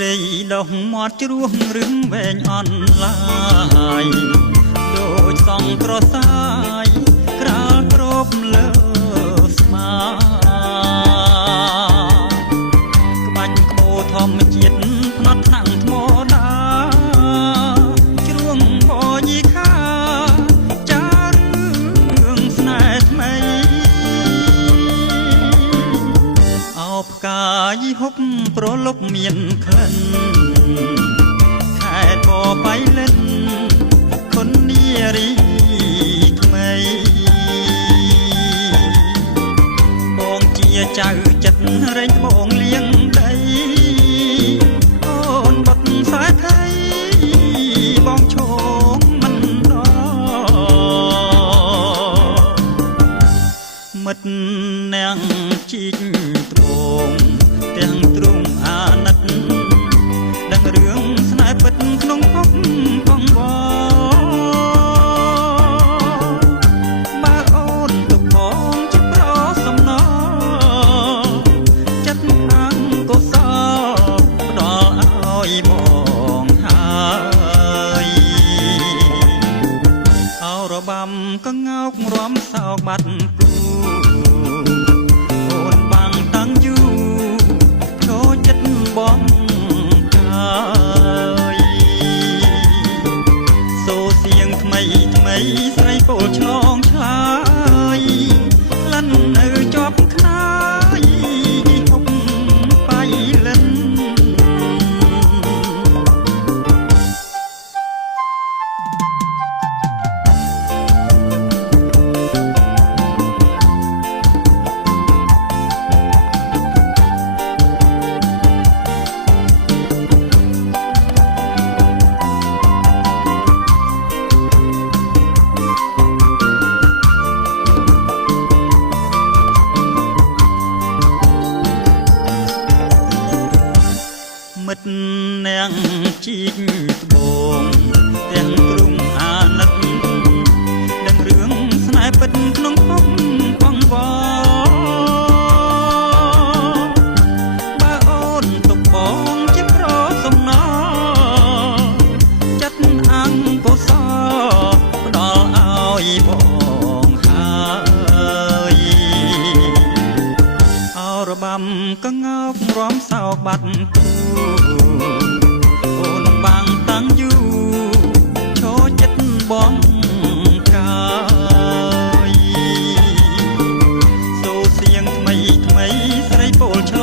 រីដុះមាត់ជ្រួងរឿងវែងអនឡាយដូចសងត្រសាយក្រាលគ្របលើស្មាក្បាច់ក្បូរធម្មជាតិផ្នត់ថ្នាំងថ្មដាជ្រួងបយីខាចារឿងស្នេហ៍ថ្មីអោផ្កាយហុកប្រលប់មានក្លិនខែបបៃលិនคนនារីថ្មីបងជាចៅចិត្តរែងត្បូងលៀងដីអូនបត់ខ្សែថៃបងឈោងមិនដល់មិត្តនាងជីកត្បូងទាំងទ្រុងអាណិតដឹងរឿងស្នេហ៍ពិតក្នុងភពផងបងបើអូនទុកផងជាប្រសំណចិត្តខាងកុសលផ្ដល់ឲ្យបងហើយអោរបាំកងោករំសោកបាត់គូអូនបាំងតាំងយូរចូលចិត្តបងថ្មីស្រីពោលឆ្លងឆ្លើយលិននៅជាប់ខ្នាយហុកបៃលិនមិត្តនាងជីកត្បូងទាំងទ្រុងអាណិតដឹងរឿងស្នេហ៍ពិតក្នុងភពផងបងបើអូនទុកបងជាប្រសំណចិត្តអង្គុសលផ្ដល់ឲ្យបងហើយអោរបាំកងោករំសោកបាត់គូអូនបាំងតាំងយូរចូលចិត្តបងកាយសូរសៀងថ្មីស្រីពោលឆ្ល